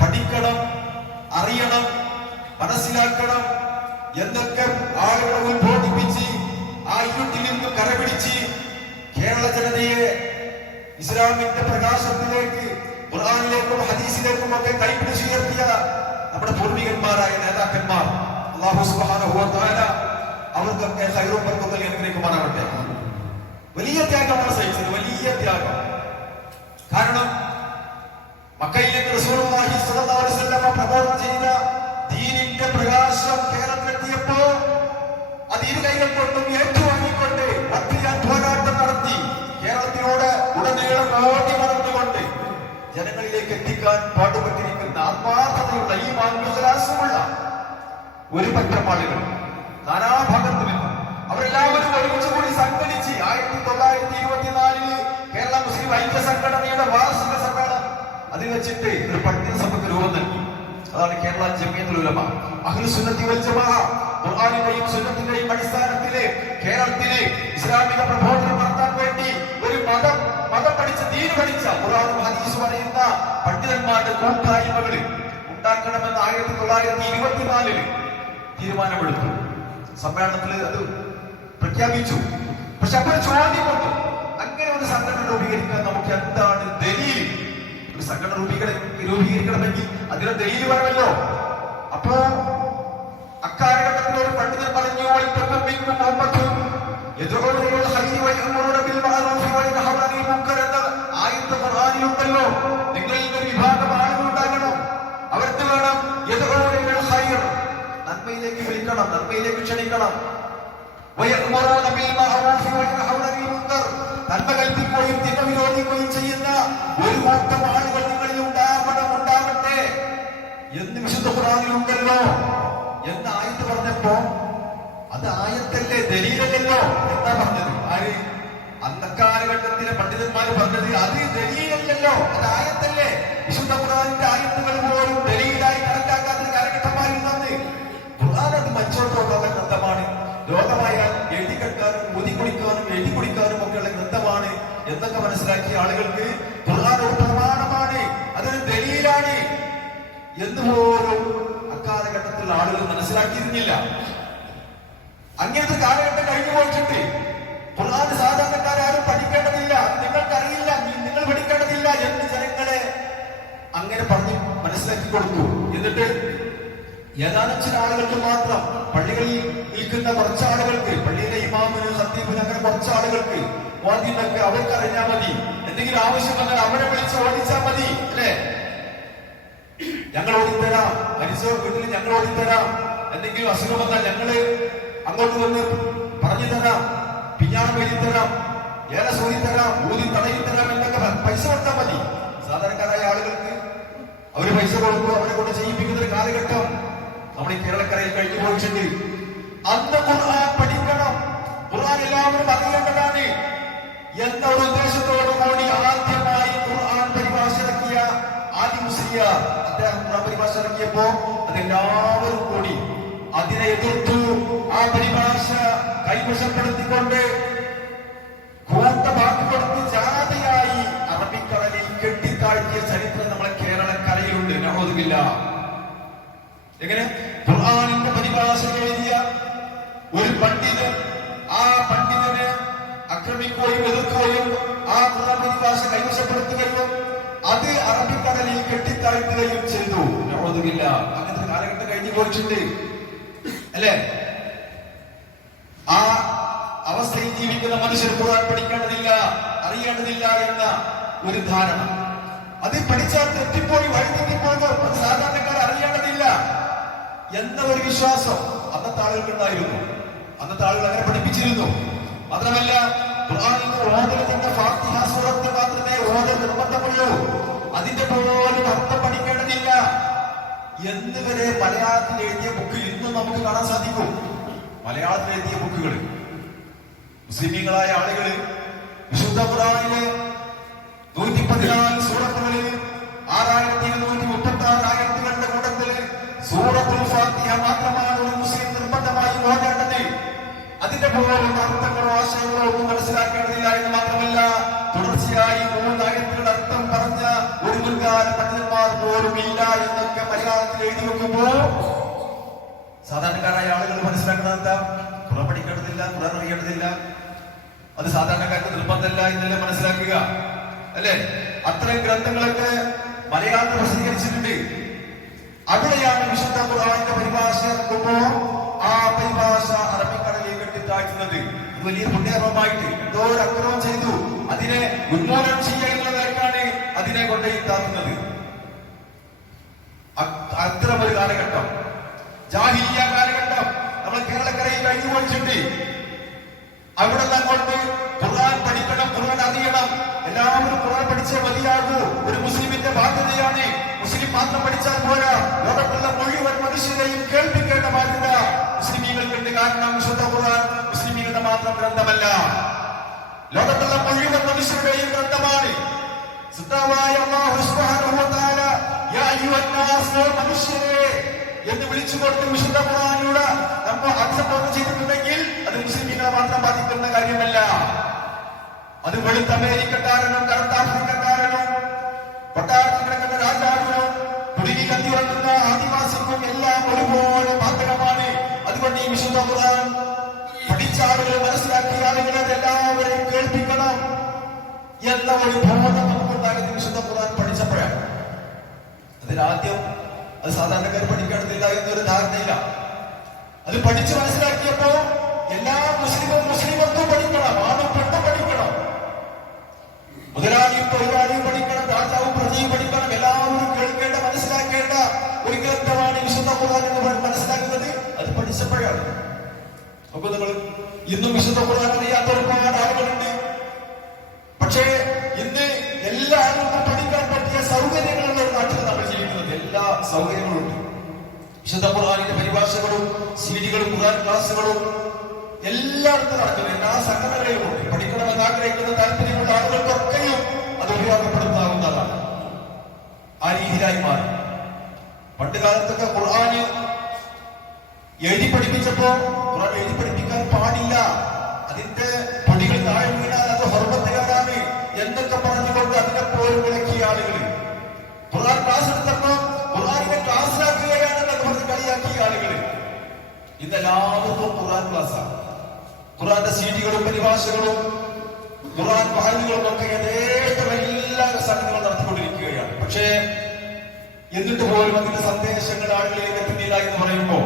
പഠിക്കണം, അറിയണം, മനസ്സിലാക്കണം എന്നൊക്കെ ആളുകളെ ഉത്ബോധിപ്പിച്ച് ആ ഇരുട്ടിൽ നിന്ന് കരപിടിച്ച് കേരള ജനതയെ ഇസ്ലാമിന്റെ പ്രകാശത്തിലേക്ക്, ഖുർആനിലേക്കും ഹദീസിലേക്കും ഒക്കെ കൈപിടിച്ചുയർത്തിയ നമ്മുടെ പൂർവികന്മാരായ നേതാക്കന്മാർ, അല്ലാഹു സുബ്ഹാനഹു വ തആല അവർക്കൊക്കെ ഖൈറും ബർക്കത്തും നൽകി അനുഗ്രഹിക്കുമാറാകട്ടെ. വലിയ ത്യാഗമാണ് സഹിച്ചത്, വലിയ ത്യാഗം. കാരണം മക്കയിലേക്ക് റസൂലുള്ളാഹി സ്വല്ലല്ലാഹു അലൈഹി വസല്ലം പ്രബോധനം ചെയ്ത ദീനിന്റെ പ്രകാശം കേരളത്തിലെത്തിയപ്പോ അത് ഇരു കൈകൾ കൊണ്ടും ഏറ്റുവാങ്ങിക്കൊണ്ട് ഭക്തിയാൻ പോരാട്ടം നടത്തി കേരളത്തിലൂടെ ഉടനീളം ഓടി മറന്നുകൊണ്ട് ജനങ്ങളിലേക്ക് എത്തിക്കാൻ പാടുപെട്ടിരിക്കുന്ന ആത്മാർത്ഥതയുള്ള ഈ മാനവികരാശമുള്ള ഒരു പറ്റം ആളുകൾ നാനാഭാഗത്തു നിന്ന് അവരെല്ലാവരും ഒരുമിച്ച് കൂടി സംഘടിച്ച് 1924 കേരള മുസ്ലിം ഐക്യ സംഘടനയുടെ വാർഷിക സമ്മേളനം അതിൽ വെച്ചിട്ട് ഒരു പഠന സഭയ്ക്ക് രൂപം നൽകി. അതാണ് കേരള ജമിയത്തുൽ ഉലമ അഹ്ലുസ് സുന്നത്തി വൽ ജമാഅ. ഖുർആനിന്റെയും സുന്നത്തിന്റെയും അടിസ്ഥാനത്തില് കേരളത്തിലെ ഇസ്ലാമിക പ്രബോധനം നടത്താൻ വേണ്ടി ഒരു മതം പഠിച്ച, ദീൻ പഠിച്ച, ഖുർആനും ഹദീസും അറിയുന്ന പണ്ഡിതന്മാരുടെ കൂട്ടായ്മകൾ ഉണ്ടാക്കണമെന്ന് 1924 തീരുമാനമെടുത്തു. സമ്മേളനത്തിൽ അത് പ്രഖ്യാപിച്ചു. പക്ഷെ അപ്പോൾ ചോദ്യം വന്നു, അങ്ങനെ ഒരു സംഘടന രൂപീകരിക്കാൻ നമുക്ക് എന്താണ് ദലീൽ? ഒരു സംഘടന രൂപീകരിക്കണമെങ്കിൽ അതിന് ദലീൽ വേണമല്ലോ. അപ്പോ അക്കാലഘട്ടത്തിൽ ഒരു പണ്ഡിതൻ പറഞ്ഞു, ആയത്ത് ഖുർആനിലുണ്ടല്ലോ, നിങ്ങളിൽ ഒരു വിഭാഗം ആളുകൾ ഉണ്ടാകണം, അവർക്ക് വേണം നന്മയിലേക്ക് വിളിക്കണം, നന്മയിലേക്ക് ക്ഷണിക്കണം, നന്മ കൽപ്പിക്കുകയും തിന്മ വിരോധിക്കുകയും ചെയ്യുന്ന ഒരു കൂട്ടം ആളുകൾ നിങ്ങളിൽ ഉണ്ടാവട്ടെ എന്ന് വിശുദ്ധ ഖുർആനിലുണ്ടല്ലോ. ദലീലല്ലല്ലോ എന്താ പറഞ്ഞത്? ആര്? അന്നക്കാലഘട്ടത്തിലെ പണ്ഡിതന്മാർ പറഞ്ഞത് അത് ദലീലല്ലല്ലോ, അത് ആയത്തല്ലേ. വിശുദ്ധ ഖുർആനിന്റെ ആയത്തുകൾ പോലും ദലീലായി കണക്കാക്കാത്ത കാലഘട്ടമായിരുന്നു അന്ന്. ഖുർആൻ അത് മച്ചോട്ടോട്ടുള്ള ഗ്രന്ഥമാണ്. ലോകമായാൽ എഴുതി കേൾക്കാനും ഊതി കുടിക്കാനും എഴുതി കുടിക്കാനും ഒക്കെയുള്ള ഗ്രന്ഥമാണ് എന്നൊക്കെ മനസ്സിലാക്കിയ ആളുകൾക്ക് ഖുർആൻ ഒരു പ്രമാണമാണ്, അതൊരു ദലീലാണ് എന്നുപോലും അക്കാലഘട്ടത്തിലുള്ള ആളുകൾ മനസ്സിലാക്കിയിരുന്നില്ല. അങ്ങനത്തെ കാലഘട്ടം കഴിഞ്ഞു പോയിട്ടുണ്ട്. ഖുർആൻ സാധാരണക്കാരും പഠിക്കേണ്ടതില്ല, നിങ്ങൾക്കറിയില്ല, നിങ്ങൾ പഠിക്കേണ്ടതില്ല എന്ന് ജനങ്ങളെ അങ്ങനെ പറഞ്ഞ് മനസ്സിലാക്കി കൊടുത്തു. എന്നിട്ട് ഏതാനും ചില ആളുകൾക്ക് മാത്രം, പള്ളികളിൽ നിൽക്കുന്ന കുറച്ച് ആളുകൾക്ക്, പള്ളിയിലെ ഇമാമിന് ഖത്തീബിന് അങ്ങനെ കുറച്ച് ആളുകൾക്ക്, മുഅദ്ദിനൊക്കെ അവർക്ക് അറിഞ്ഞാൽ മതി. എന്തെങ്കിലും ആവശ്യം വന്നാൽ അവരെ വിളിച്ച് ഓടിച്ചാൽ മതി, അല്ലേ? ഞങ്ങൾ ഓടിത്തരാം, മരിച്ച വീട്ടിൽ ഞങ്ങൾ ഓടിത്തരാം, എന്തെങ്കിലും അസുഖം വന്നാൽ ഞങ്ങള് അങ്ങോട്ട് വന്ന് പറഞ്ഞു തരാം, പിഞ്ഞാണം എഴുതി തരാം, ഏറെ സൂര്യ തരാം, ഊതി തടയി തരാം എന്നൊക്കെ പൈസ കൊടുത്താൽ മതി. സാധാരണക്കാരായ ആളുകൾക്ക് അവര് പൈസ കൊടുത്തു, അവരെ കൊണ്ട് ചെയ്യിപ്പിക്കുന്ന ഒരു കാലഘട്ടം നമ്മൾ ഈ കേരളക്കരയിൽ കഴിഞ്ഞു പോയിട്ടുണ്ട്. അന്ന് ഖുർആൻ പഠിക്കണം, ഖുർആൻ എല്ലാവരും അറിയേണ്ടതാണ് എന്ന ഒരു ഉദ്ദേശത്തോടു കൂടി ആദ്യമായി ഖുർആൻ പരിഭാഷ ഇറക്കിയ ആദി മുസ്ലിയാർ, അദ്ദേഹം ഖുർആൻ പരിഭാഷ ഇറക്കിയപ്പോ അതെല്ലാവരും കൂടി അതിനെ എതിർത്തു. ആ പരിഭാഷ കൈവശപ്പെടുത്തിക്കൊണ്ട് കൂട്ടവാക്ക് കൊടുത്ത് ജാതിയായി അറബിക്കടലിൽ കെട്ടിത്താഴ്ത്തിയ ചരിത്രം നമ്മളെ കേരളക്കരയിലുണ്ട്. നഹോദില്ല. എങ്ങനെ ഖുർആനിന്റെ പരിഭാഷ എഴുതിയ ഒരു പണ്ഡിതൻ ആ പണ്ഡിതനെ ആക്രമിക്കുകയും എതിർക്കുകയും ആ ഖുർആൻ പരിഭാഷ കൈവശപ്പെടുത്തുകയും അത് അറബിക്കടലിൽ കെട്ടിത്താഴ്ത്തുകയും ചെയ്തു. നഹോദില്ല. അങ്ങനത്തെ കാലഘട്ടം കഴിഞ്ഞു പോയിട്ടുണ്ട്, അല്ലേ? ആ അവസ്ഥയിൽ ജീവിക്കുന്ന മനുഷ്യർ ഖുർആൻ പഠിക്കേണ്ടതില്ല, അറിയേണ്ടതില്ല എന്ന ഒരു ധാരണ, അത് പഠിച്ചാൽ തെറ്റിപ്പോയി വഴിതെറ്റിപ്പോകും, അത് സാധാരണക്കാർ അറിയേണ്ടതില്ല എന്ന ഒരു വിശ്വാസം അന്നത്തെ ആളുകൾക്ക് ഉണ്ടായിരുന്നു. അന്നത്തെ ആളുകൾ അങ്ങനെ പഠിപ്പിച്ചിരുന്നു. മാത്രമല്ല ഖുർആനിന്റെ ഓതലിന്റെ ഫാത്തിഹ സൂറത്ത് മാത്രമേ ഓതൽ നിർബന്ധമുള്ളൂ, അതിന്റെ പോലും അർത്ഥം പഠിക്കേണ്ടതില്ല എന്ന് വരെ മലയാളത്തിൽ എഴുതിയ ബുക്ക് ഇന്നും നമുക്ക് കാണാൻ സാധിക്കും. മലയാളത്തിൽ എഴുതിയ ബുക്കുകൾ മുസ്ലിമീങ്ങളായ ആളുകൾ വിശുദ്ധ ഖുർആനിലെ 114 സൂറത്തുകളിൽ 6236 ആയത്തുകളുടെ കൂട്ടത്തിൽ സൂറത്തുൽ ഫാത്തിഹ മാത്രമാണ് ഒരു മുസ്ലിം നിർബന്ധമായി ഓതേണ്ടത്. അതിന്റെ പോലും അർത്ഥങ്ങളോ ആശയങ്ങളോ ഒന്നും മനസ്സിലാക്കേണ്ടതില്ല എന്ന് മാത്രമല്ല, തുടർച്ചയായി 3 ആയത്തുകളുടെ അർത്ഥം പറഞ്ഞ ഒരു മുൻകാല പണ്ഡിതന്മാർ പോലും ഇല്ല എന്നൊക്കെ മലയാളത്തിൽ എഴുതി വെക്കുമ്പോൾ സാധാരണക്കാരായ ആളുകൾ മനസ്സിലാക്കുന്നത് എന്താ? ഖുർആൻ പഠിക്കേണ്ടതില്ല, ഖുർആൻ അറിയേണ്ടതില്ല, അത് സാധാരണക്കാർക്ക് നിർബന്ധമല്ല എന്നല്ലേ മനസ്സിലാക്കുക, അല്ലെ? അത്തരം ഗ്രന്ഥങ്ങളൊക്കെ മലയാളത്തിൽ പ്രസിദ്ധീകരിച്ചിട്ടുണ്ട്. അവിടെയാണ് വിശുദ്ധ ഖുർആനിന്റെ പരിഭാഷ ഇറക്കുമ്പോ ആ പരിഭാഷ അറബിക്കടലിൽ കെട്ടിത്താഴ്ത്തുന്നത്. വലിയ പുണ്യകർമ്മമായിട്ട് എന്തോ ഒരു അക്രമം ചെയ്തു, അതിനെ ഉന്മൂലനം ചെയ്യുക എന്നുള്ള നിലക്കാണ് അതിനെ കൊണ്ടുപോയി താക്കുന്നത്. അത്തരം ഒരു കാലഘട്ടം, ജാഹിലിയ്യ കാലഘട്ടം നമ്മൾ കേരളക്കരയിൽ കഴിഞ്ഞു പോയിട്ടുണ്ട്. അവിടെ അങ്ങോട്ട് ഖുർആൻ പഠിക്കണം, ഖുർആൻ അറിയണം, എല്ലാവരും ഖുർആൻ പഠിച്ചേ മതിയാകൂ, ഒരു മുസ്ലിമിന്റെ ബാധ്യതയാണ്. മുസ്ലിം മാത്രം പഠിച്ചാൽ പോരാ, ലോകത്തുള്ള മുഴുവൻ മനുഷ്യരെയും കേൾപ്പിക്കേണ്ട ബാധ്യത മുസ്ലിമീങ്ങൾക്കുണ്ട്. കാരണം വിശുദ്ധ ഖുർആൻ മുസ്ലിമീങ്ങളുടെ മാത്രം ഗ്രന്ഥമല്ല, ലോകത്തുള്ള മുഴുവൻ മനുഷ്യരുടെയും ഗ്രന്ഥമാണ്. സുബ്ഹാനല്ലാഹി അല്ലാഹു സുബ്ഹാനഹു വ തആല യാ അയ്യുഹന്നാസ്, മനുഷ്യരെ എന്ന് വിളിച്ചുകൊണ്ട് വിശുദ്ധ ഖുർആനിലൂടെ നമ്മൾ അർത്ഥം ചെയ്തിട്ടുണ്ടെങ്കിൽ അത് മുസ്ലിമീങ്ങളെ മാത്രം ബാധിക്കുന്ന കാര്യമല്ല. അത് വെളുത്ത അമേരിക്കക്കാരനും കറുത്ത ആഫ്രിക്കക്കാരനും കൊട്ടാരത്തിൽ കിടക്കുന്ന രാജാവിനും കുടുങ്ങി കത്തിയുറങ്ങുന്ന ആദിവാസിക്കും എല്ലാം ഒരുപോലെ ബാധകമാണ്. അതുകൊണ്ട് ഈ വിശുദ്ധ ഖുർആൻ പഠിച്ച ആളുകൾ, മനസ്സിലാക്കിയ ആളുകളെ എല്ലാവരെയും കേൾപ്പിക്കണം എന്ന ഒരു ബോധം നമുക്കുണ്ടാകുന്ന വിശുദ്ധ ഖുർആൻ പഠിച്ചപ്പോഴാണ്. അതിനാദ്യം അത് സാധാരണക്കാർ പഠിക്കേണ്ടതില്ല എന്നൊരു ധാരണയില്ല. അത് പഠിച്ച് മനസ്സിലാക്കിയപ്പോ എല്ലാ മുസ്ലിമൊന്നും പഠിക്കണം, ആണും പെണ്ണും പഠിക്കണം, മുതലാളിയും തൊഴിലാളിയും പഠിക്കണം, രാജാവും പ്രജയും പഠിക്കണം, എല്ലാവരും കേൾക്കേണ്ട മനസ്സിലാക്കേണ്ട ഒരു ഗ്രന്ഥമാണ് വിശുദ്ധ ഖുർആൻ എന്ന് മനസ്സിലാക്കുന്നത്. അത് പഠിച്ചപ്പോഴാണ്. അപ്പൊ നിങ്ങൾ ഇന്നും വിശുദ്ധ ഖുർആൻ അറിയാത്ത ഒരുപാട് ആളുകളുണ്ട്. പക്ഷേ ഇന്ന് എല്ലാവരും പഠിക്കാൻ പറ്റിയ സൗകര്യങ്ങളുള്ള ഒരു നാട്ടിൽ നമ്മൾ ജീവിക്കുന്നത്. എല്ലാ സൗകര്യങ്ങളും ഉണ്ട്. വിശുദ്ധ ഖുർആനിന്റെ പരിഭാഷകളും സീഡികളും ഖുർആൻ ക്ലാസുകളും എല്ലായിടത്തും നടക്കുന്നു, എല്ലാ സംഘടനകളിലും പഠിക്കണമെന്ന് ആഗ്രഹിക്കുന്ന താല്പര്യമുള്ള ആളുകൾക്കൊക്കെയും അത് ഉപയോഗപ്പെടുത്താവുന്നതാണ്. ആ രീതിയിലായി മാറി. പണ്ട് കാലത്തൊക്കെ ഖുർആന് എഴുതി പഠിപ്പിച്ചപ്പോ ഖുർആൻ എഴുതി പഠിപ്പിക്കാൻ പാടില്ല, അതിന്റെ പൊടികൾ താഴെ വീണാൽ അത് ഹുർമത്തുകാരാണ് എന്നൊക്കെ പറഞ്ഞുകൊണ്ട് അതിനെപ്പോലും വിലക്കിയ ആളുകൾ. ഖുർആൻ ക്ലാസ് എടുത്തപ്പോ ഖുർആനിനെ ക്ലാസ്സിലാക്കുകയാണെന്നൊക്കെ പറഞ്ഞ് കളിയാക്കിയ ആളുകൾ. ഇതെല്ലാവർക്കും ഖുർആൻ ക്ലാസ്സാണ്. ഖുർആന്റെ സീഡികളും പരിഭാഷകളും ഖുർആൻ വായനകളും ഒക്കെ യഥേഷ്ടം എല്ലാ സംഘടനകളും നടത്തിക്കൊണ്ടിരിക്കുകയാണ്. പക്ഷേ എന്നിട്ട് പോലും അതിന്റെ സന്ദേശങ്ങൾ ആളുകളിലേക്ക് എത്തുന്നില്ല എന്ന് പറയുമ്പോ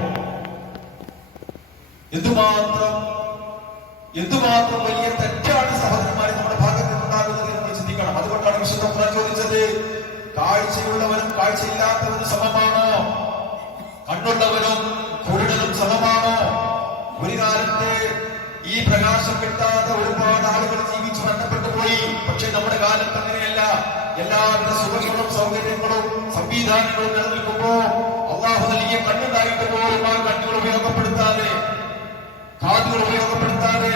എന്തുമാത്രം വലിയ തെറ്റാണ് സഹോദരന്മാരെ നമ്മുടെ ഭാഗത്ത് നിന്നുണ്ടാകുന്നത് എന്ന് ചിന്തിക്കണം. അതുകൊണ്ടാണ് വിശുദ്ധ ഖുർആൻ ചോദിച്ചത്, കാഴ്ചയുള്ളവനും കാഴ്ചയില്ലാത്തവനും സമമാണോ? കണ്ണുള്ളവനും കുരുടനും സമമാണോ? ഒരു കാലത്ത് ഈ പ്രകാശം കിട്ടാതെ ഒരുപാട് ആളുകൾ ജീവിച്ചു മരണപ്പെട്ടു പോയി. പക്ഷെ നമ്മുടെ കാലത്ത് അങ്ങനെയല്ല. എല്ലാവിധ സുഖങ്ങളും സൗകര്യങ്ങളും സംവിധാനങ്ങളും നിലനിൽക്കുമ്പോ അള്ളാഹു നൽകിയ കണ്ണുണ്ടായിട്ട് പോലും ആ കണ്ണുകൾ ഉപയോഗപ്പെടുത്താതെ, കാതുകൾ ഉപയോഗപ്പെടുത്താതെ,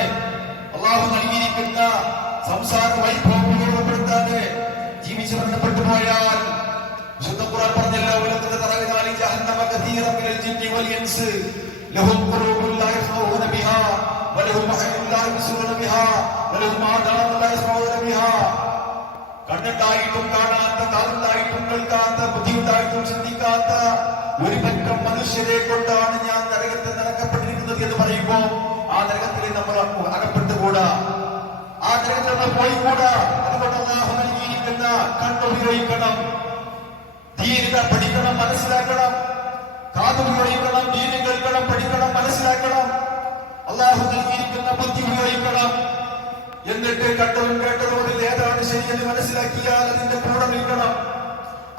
അള്ളാഹു നൽകിയിരിക്കുന്ന സംസാര വൈഭവം ഉപയോഗപ്പെടുത്താതെ ജീവിച്ചു മരണപ്പെട്ടു പോയാൽ വിശുദ്ധ ഖുർആൻ പറഞ്ഞല്ലോ, ഉലകത്തിന്റെ തറവിനാലി ജഹന്നമ കസീറൻ മിനൽ ജിന്നി വൽ ഇൻസ് ലഹും ഖുലൂബുൻ ലാ യഫ്ഖഹൂന ബിഹാ വലഹും അഅ്യുൻ ലാ യുബ്സിറൂന ബിഹാ വലഹും ആദാനുൻ ലാ യസ്മഊന ബിഹാ. കണ്ണുണ്ടായിട്ടും കാണാത്ത, കാതുണ്ടായിട്ടും കേൾക്കാത്ത, ബുദ്ധിയുണ്ടായിട്ടും ചിന്തിക്കാത്ത ഒരു പറ്റം മനുഷ്യരെ കൊണ്ടാണ് ഞാൻ നരകത്തിൽ നടക്കപ്പെട്ടിരിക്കുന്നത് എന്ന് പറയുമ്പോ ആ നരകത്തിൽ നമ്മൾ അകപ്പെട്ടുകൂടാ, ആ നരകത്തിൽ നമ്മൾ പോയിക്കൂടാ. അതുകൊണ്ട് അല്ലാഹു നൽകിയിരിക്കുന്ന കണ്ണുപയോഗിക്കണം, ദീനിനെ പഠിക്കണം, മനസ്സിലാക്കണം. കാതുപയോഗിക്കണം, ദീനി കേൾക്കണം, പഠിക്കണം, മനസ്സിലാക്കണം. അല്ലാഹു നൽകിയിരിക്കുന്ന ബുദ്ധി ഉപയോഗിക്കണം. എന്നിട്ട് കണ്ടതും കേട്ടതും അതിൽ ഏതാണ് ശരിയെന്ന് മനസ്സിലാക്കിയാൽ അതിന്റെ കൂടെ നിൽക്കണം.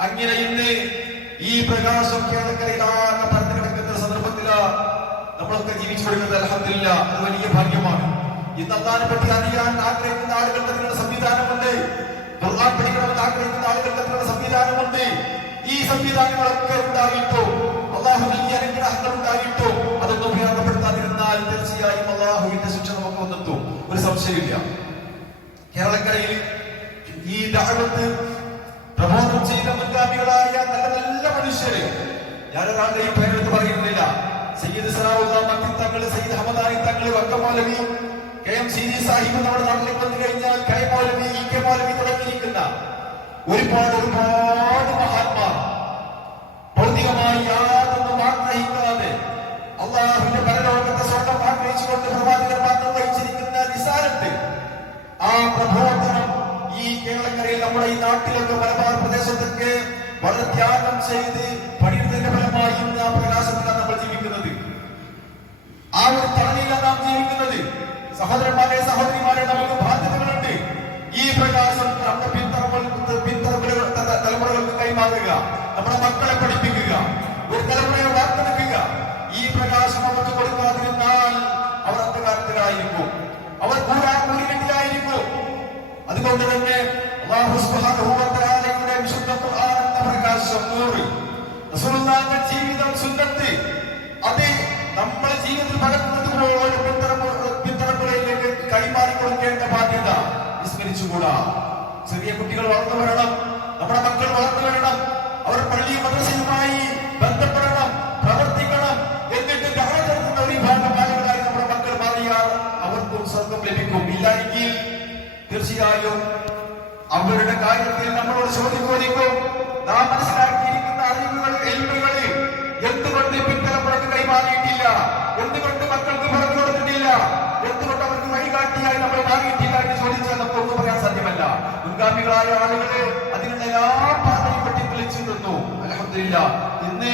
അങ്ങനെ ഇന്ന് ഈ പ്രകാശം കേരളക്കരയിലാകെ പരന്നു കിടക്കുന്ന സന്ദർഭത്തില് നമ്മളൊക്കെ ജീവിച്ചു വരുന്നത് അൽഹംദുലില്ലാ, അത് വലിയ ഭാഗ്യമാണ്. ഇന്ന് അല്ലാഹുവിനെ പറ്റി അറിയാൻ ആഗ്രഹിക്കുന്ന ആളുകൾക്ക് അതിനുള്ള സംവിധാനമുണ്ട്. ഖുർആൻ പഠിക്കണമെന്ന് ആഗ്രഹിക്കുന്ന ആളുകൾക്ക് അതിനുള്ള സംവിധാനമുണ്ട്. ഈ സംവിധാനങ്ങളൊക്കെ ഉണ്ടായിട്ടോ, അല്ലാഹു നൽകിയ അനുഗ്രഹങ്ങൾ ഉണ്ടായിട്ടോ അതൊന്നും ഉപയോഗപ്പെടുത്താതിരുന്നാൽ തീർച്ചയായും അല്ലാഹുവിന്റെ ശിക്ഷ നമുക്ക് വന്നെത്തും, ഒരു സംശയമില്ല. കേരളക്കരയിൽ ഈ ദഅവത്ത് പ്രബോധനം ചെയ്ത മുൻഗാമികളായ നല്ല നല്ല മനുഷ്യര്, ഞാനൊരാളുടെയും പേരെടുത്ത് പറയുന്നില്ല, സയ്യിദ് സലാഹുദ്ദീൻ മക്കി തങ്ങൾ, സയ്യിദ് ഹമദാനി തങ്ങൾ, വക്ക മൗലവി, കെ.എം. സീരി സാഹിബ് നമ്മുടെ നാട്ടിലേക്ക് വന്നു കഴിഞ്ഞാൽ കെ മൗലവി, ഇ കെ മൗലവി തുടങ്ങിയിരിക്കുന്ന ഒരുപാട് മഹാന്മാർ ഭൗതികമായി യാതൊന്നും ആഗ്രഹിക്കാതെ അള്ളാഹുവിന്റെ പരലോകത്തെ സ്വർണ്ണം ആഗ്രഹിച്ചുകൊണ്ട് പ്രവാചകർ മാത്രം വഹിച്ചിരിക്കുന്ന നിസാരത്ത്, ആ പ്രബോധനം ഈ കേരളക്കരയിൽ നമ്മുടെ ഈ നാട്ടിലൊക്കെ മലബാർ പ്രദേശത്തൊക്കെ വളരെ ത്യാഗം ചെയ്ത് പണിയെടുത്തതിന്റെ ഫലമായി ഇന്ന് ആ പ്രകാശത്തിലാണ് നമ്മൾ ജീവിക്കുന്നത്. ആ ഒരു തണലിലാണ് നാം ജീവിക്കുന്നത്. സഹോദരന്മാരെ, സഹോദരിമാരെ, നമുക്ക് ബാധ്യതകളുണ്ട്. ഈ പ്രകാശം നമ്മുടെ തലമുറകൾക്ക് കൈമാറുക, നമ്മുടെ മക്കളെ പഠിപ്പിക്കുക, ഒരു തലമുറയെ വാർത്തെടുക്കുക. ഈ പ്രകാശം അവർക്ക് കൊടുക്കാതിരുന്നാൽ അവർ അന്ധകാരത്തിലായിരിക്കും, അവർ കൂരിനെതിരായിരിക്കും. അതുകൊണ്ട് തന്നെ അല്ലാഹു സുബ്ഹാനഹു വ തആലയുടെ വിശുദ്ധ ഖുർആൻ എന്ന പ്രകാശം, നൂറ്, റസൂലുള്ളാഹിയുടെ ജീവിതം, സുന്നത്ത്, അത് നമ്മുടെ ജീവിതത്തിൽ പകർന്നത് പോലെ പിന്തലമുറയിലേക്ക് കൈമാറി കൊടുക്കേണ്ട ബാധ്യത വിസ്മരിച്ചുകൂടാ. ചെറിയ കുട്ടികൾ വളർന്നു വരണം, നമ്മുടെ മക്കൾ വളർന്നു വരണം, അവർ പള്ളി മദ്രസയുമായി ബന്ധപ്പെടണം, പ്രവർത്തിക്കണം. എന്നിട്ട് ദഅവത്തിന്റെ ഒരു വിഭാഗം ആളുകളായി നമ്മുടെ മക്കൾ മാറിയാൽ അവർക്കും സ്വർഗം ലഭിക്കും. ഇല്ലെങ്കിൽ തീർച്ചയായും അവരുടെ കാര്യത്തിൽ നമ്മളോട് ചോദിക്കും, നാം മനസ്സിലാക്കിയിരിക്കുന്ന അറിവുകൾ എന്തുകൊണ്ട് പിന്തലമുറക്ക് കൈമാറിയിട്ടില്ല, എന്തുകൊണ്ട് മക്കൾക്ക് പറഞ്ഞു കൊടുത്തിട്ടില്ല, എന്തുകൊണ്ട് അവർക്ക് വഴികാട്ടിയായി നമ്മൾ മാറിയിട്ടില്ല എന്ന് ചോദിച്ചാൽ നമുക്കൊന്നും പറയാൻ സാധ്യമല്ല. മുൻഗാമികളായ ആളുകളെ അതിനുള്ള എല്ലാ പാതയും പറ്റി വിളിച്ചു തന്നു. അൽഹംദുലില്ലാ, ഇന്ന്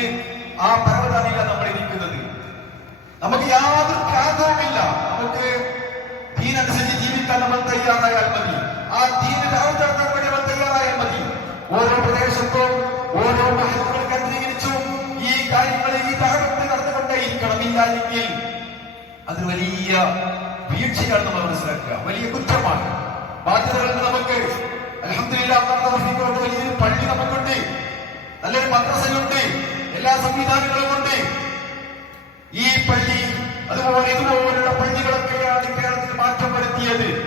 ആ പരവതാനിയിലാണ് നമ്മൾ ഇരിക്കുന്നത്. നമുക്ക് യാതൊരു ത്യാഗവുമില്ല. നമുക്ക് ദീനനുസരിച്ച് ജീവിക്കാൻ നമ്മൾ തയ്യാറായാൽ മതി. ആ ദീനിൽ അവതരണം വേണ്ടി നമ്മൾ തയ്യാറായാൽ മതി. ഓരോ പ്രദേശത്തും ഓരോ മഹത്തുകൾ കേന്ദ്രീകരിച്ചും ഈ കാര്യങ്ങൾ, ഈ ദഅവത്ത് നടന്നുകൊണ്ടേയിരിക്കണം. ഇല്ലെങ്കിൽ അത് വലിയ വീഴ്ചയാണ് നമ്മൾ മനസ്സിലാക്കുക, വലിയ കുറ്റമാണ്. ബാധ്യതകളുണ്ട് നമുക്ക്. അൽഹംദുലില്ലാ, വലിയൊരു പള്ളി നമുക്കുണ്ട്, നല്ലൊരു മദ്രസയുണ്ട്, എല്ലാ സംവിധാനങ്ങളും ഉണ്ട്. ഈ പള്ളി അതുപോലെ ഇതുപോലുള്ള പള്ളികളൊക്കെ നൽകിയത്.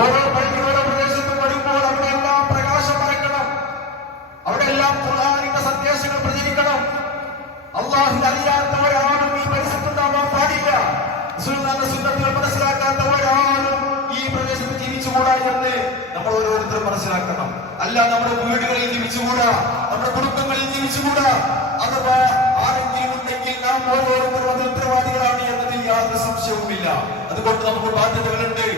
ഓരോ പള്ളി ഓരോ പ്രദേശത്തും വരുമ്പോൾ അവിടെയെല്ലാം പ്രകാശം പരക്കണം, അവിടെയെല്ലാം ഖുർആനിന്റെ സന്ദേശങ്ങൾ പ്രചരിക്കണം. അള്ളാഹു അറിയാത്ത ഒരാളും ഈ പരിസരത്തുണ്ടാവാൻ പാടില്ല. റസൂലുള്ളാഹിയുടെ സുന്നത്തുകൾ മനസ്സിലാക്കാത്ത ഒരാളും ഈ പ്രദേശത്ത് ജീവിച്ചുകൂടാ എന്ന് നമ്മൾ ഓരോരുത്തരും മനസ്സിലാക്കണം. അല്ല, നമ്മുടെ വീടുകളിൽ ജീവിച്ചുകൂടാ, നമ്മുടെ കുടുംബങ്ങളിൽ ജീവിച്ചുകൂടാ. അഥവാ ആരെങ്കിലും ഉണ്ടെങ്കിൽ നാം ഓരോരുത്തരും അത് ഉത്തരവാദികളാണ് എന്നതിൽ യാതൊരു സംശയവുമില്ല. അതുകൊണ്ട് നമുക്ക് ബാധ്യതകളുണ്ട്.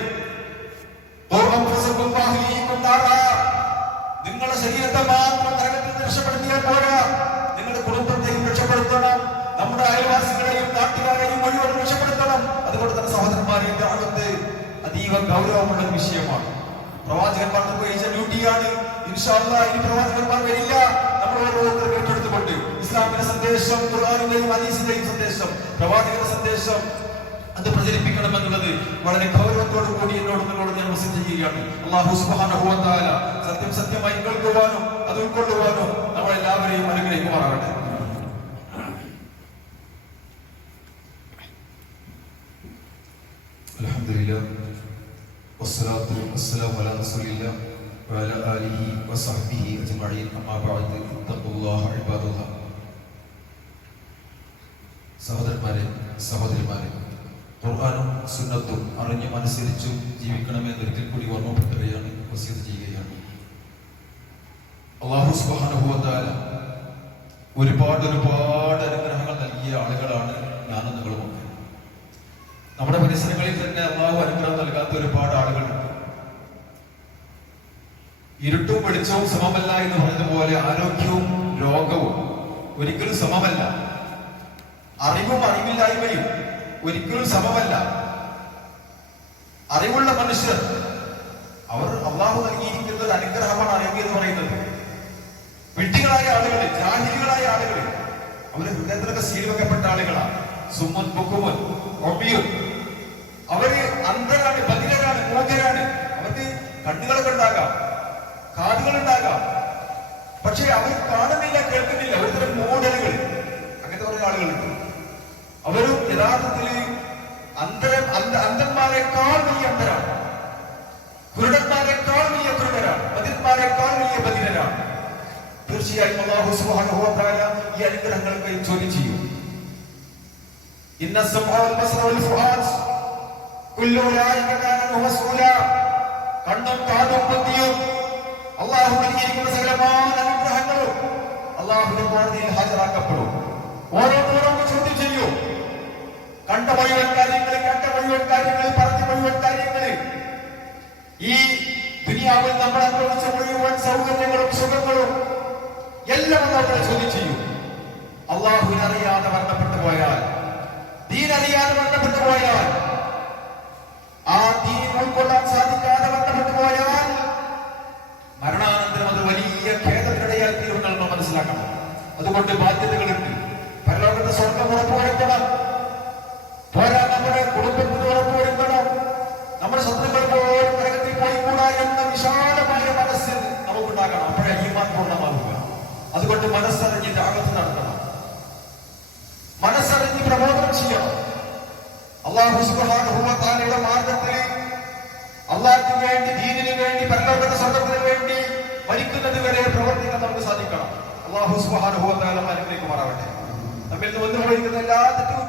നിങ്ങളുടെ ശരീരത്തെ മാത്രം നരകത്തിൽ നിന്ന് രക്ഷപ്പെടുത്തിയാൽ പോരാ, നിങ്ങളുടെ കുടുംബത്തെയും രക്ഷപ്പെടുത്തണം, നമ്മുടെ അയൽവാസികളെയും നാട്ടുകാരെയും മുഴുവൻ രക്ഷപ്പെടുത്തണം. അതുകൊണ്ട് തന്നെ സഹോദരന്മാരെ, ദഅവത്ത് അതീവ ഗൗരവമുള്ള വിഷയമാണ്. പ്രവാചകന്മാർ നിർവഹിച്ച ഡ്യൂട്ടിയാണ്. ഇൻഷാ അല്ലാഹ് ഇനി പ്രവാചകന്മാർ വരില്ല. നമ്മൾ ഓരോരുത്തരും ഏറ്റെടുത്തുകൊണ്ട് ഇസ്ലാമിന്റെ സന്ദേശം, ഖുർആനിന്റെയും ഹദീസിന്റെയും സന്ദേശം, പ്രവാചകന്റെ സന്ദേശം അത് പ്രചരിപ്പിക്കണം എന്നുള്ളത് വളരെ ഗൗരവത്തോടു കൂടി നിങ്ങളോട് ഞാൻ വസിയത്ത് ചെയ്യുകയാണ്. അല്ലാഹു സുബ്ഹാനഹു വ തആല സത്യം സത്യമായി കേൾക്കുവാനും അത് ഉൾക്കൊള്ളുവാനും നമ്മളെല്ലാവരെയും അനുഗ്രഹിക്കുമാറാകട്ടെ. അൽഹംദുലില്ലാഹ് വസ്സലാത്തു വസ്സലാമു അലാ റസൂലില്ലാഹ് വഅലാ ആലിഹി വസഹ്ബിഹി അജ്മഈൻ. അമ്മാ ബഅദ്, ഇത്തഖുല്ലാഹ ഇബാദല്ലാഹ്. സഹോദരന്മാരെ, സഹോദരിമാരെ, ഖുർആനും സുന്നത്തും അറിഞ്ഞും അനുസരിച്ചും ജീവിക്കണമെന്ന് ഒരിക്കൽ കൂടി ഓർമ്മപ്പെടുത്തുകയാണ്, വസിയത്ത് ചെയ്യുകയാണ്. അല്ലാഹു സുബ്ഹാനഹു വ തആല ഒരുപാട് അനുഗ്രഹങ്ങൾ നൽകിയ ആളുകളാണ് ഞാനും നിങ്ങളുമൊക്കെ. നമ്മുടെ പരിസരങ്ങളിൽ തന്നെ അല്ലാഹു അനുഗ്രഹം നൽകാത്ത ഒരുപാട് ആളുകളുണ്ട്. ഇരുട്ടും വെളിച്ചവും സമമല്ല എന്ന് പറഞ്ഞതുപോലെ ആരോഗ്യവും രോഗവും ഒരിക്കലും സമമല്ല. അറിവും അറിവില്ലായ്മയും ഒരിക്കലും സമമല്ല. അറിവുള്ള മനുഷ്യർ, അവർ അള്ളാഹു നൽകിയിരിക്കുന്ന ഒരു അനുഗ്രഹമാണ് ആരോഗ്യം എന്ന് പറയുന്നത്. വിഡ്ഢികളായ ആളുകൾ, ജാഹിലികളായ ആളുകൾ, അവര് ഹൃദയത്തിലൊക്കെ സീൽ വെക്കപ്പെട്ട ആളുകളാണ്. സുമ്മൻ ബുക്കുമൻ ഒബിയും, അവര് അന്ധരാണ്, ബധിരരാണ്, മൂകരാണ്. അവർക്ക് കണ്ണുകളൊക്കെ ഉണ്ടാകാം, കാതുകൾ ഉണ്ടാകാം, പക്ഷെ അവർ കാണുന്നില്ല, കേൾക്കുന്നില്ല. ഒരുതരം മൂടലുകൾ, അങ്ങനത്തെ കുറെ ആളുകളുണ്ട്. അവരും യഥാർത്ഥത്തില് അന്ധന്മാരെക്കാൾ വലിയ അന്ധരാണ്, കുരുടന്മാരെക്കാൾ വലിയ കുരുടരാണ്, ബധിരന്മാരെക്കാൾ വലിയ ബധിരരാണ്. തീർച്ചയായും അല്ലാഹു സുബ്ഹാനഹു വ തആല ഈ അനുഗ്രഹങ്ങൾക്ക് ചോദ്യം ചെയ്യും. ഇന്ന സമഅ വൽ ബസറ വൽ ഫുആദ് കുല്ലു ഉലൈക കാന മസ്ഊല. കണ്ണും കാതും ബുദ്ധിയും അല്ലാഹു നൽകിയിരിക്കുന്ന സകലമായ അനുഗ്രഹങ്ങളും അല്ലാഹുവിന്റെ കോടതിയിൽ ഹാജരാക്കപ്പെടും. ഓരോന്നോരോന്ന് ചോദ്യം ചെയ്യും. കണ്ട മുഴുവൻ കാര്യങ്ങൾ, കേട്ട മുഴുവൻ കാര്യങ്ങൾ, പറഞ്ഞ മുഴുവൻ കാര്യങ്ങൾ, ഈ ദുനിയാവിൽ നമ്മൾ അനുഭവിച്ച മുഴുവൻ സൗകര്യങ്ങളും സുഖങ്ങളും എല്ലാം നമ്മൾ ചോദ്യം ചെയ്യും. അള്ളാഹുവിനെ അറിയാതെ മരണപ്പെട്ടു പോയാൽ, ദീൻ അറിയാതെ മരണപ്പെട്ടു പോയാൽ, ആ ദീൻ ഉൾക്കൊള്ളാൻ സാധിക്കാതെ മരണപ്പെട്ടു പോയാൽ മരണാനന്തരം അത് വലിയ ഖേദത്തിനിടയാൽ തീരുമെന്ന് നമ്മൾ മനസ്സിലാക്കണം. അതുകൊണ്ട് ബാധ്യതകളുണ്ട്. പരലോകത്തെ സ്വർഗം ഉറപ്പുവരുത്തണം, പോരാ നമ്മുടെ കുടുംബത്തിന് ഉറപ്പുവരുത്തണം. നമ്മുടെ ശത്രുക്കൾ പോലും നരകത്തിൽ പോയിക്കൂടാ എന്ന വിശാലമായ മനസ്സിൽ നമുക്കുണ്ടാകണം. അപ്പോഴേ ഈമാൻ പൂർണ്ണമാകുക. അതുകൊണ്ട് മനസ്സറിഞ്ഞ് ദഅവത്ത് നടത്തണം, മനസ്സറിഞ്ഞ് പ്രബോധനം ചെയ്യണം. അല്ലാഹു സുബ്ഹാനഹു വ തആലയുടെ മാർഗ്ഗത്തിൽ അല്ലാഹുവിന് വേണ്ടി, ദീനിന് വേണ്ടി, പരലോകത്തെ സ്വർഗ്ഗത്തിന് വേണ്ടി മരിക്കുന്നത് വരെ പ്രവർത്തിക്കാൻ നമുക്ക് സാധിക്കണം. അല്ലാഹു സുബ്ഹാനഹു വ തആല അനുഗ്രഹിക്കുമാറാവട്ടെ. നമ്മിൽ നിന്ന് വന്നുകൊണ്ടിരിക്കുന്ന എല്ലാ തെറ്റും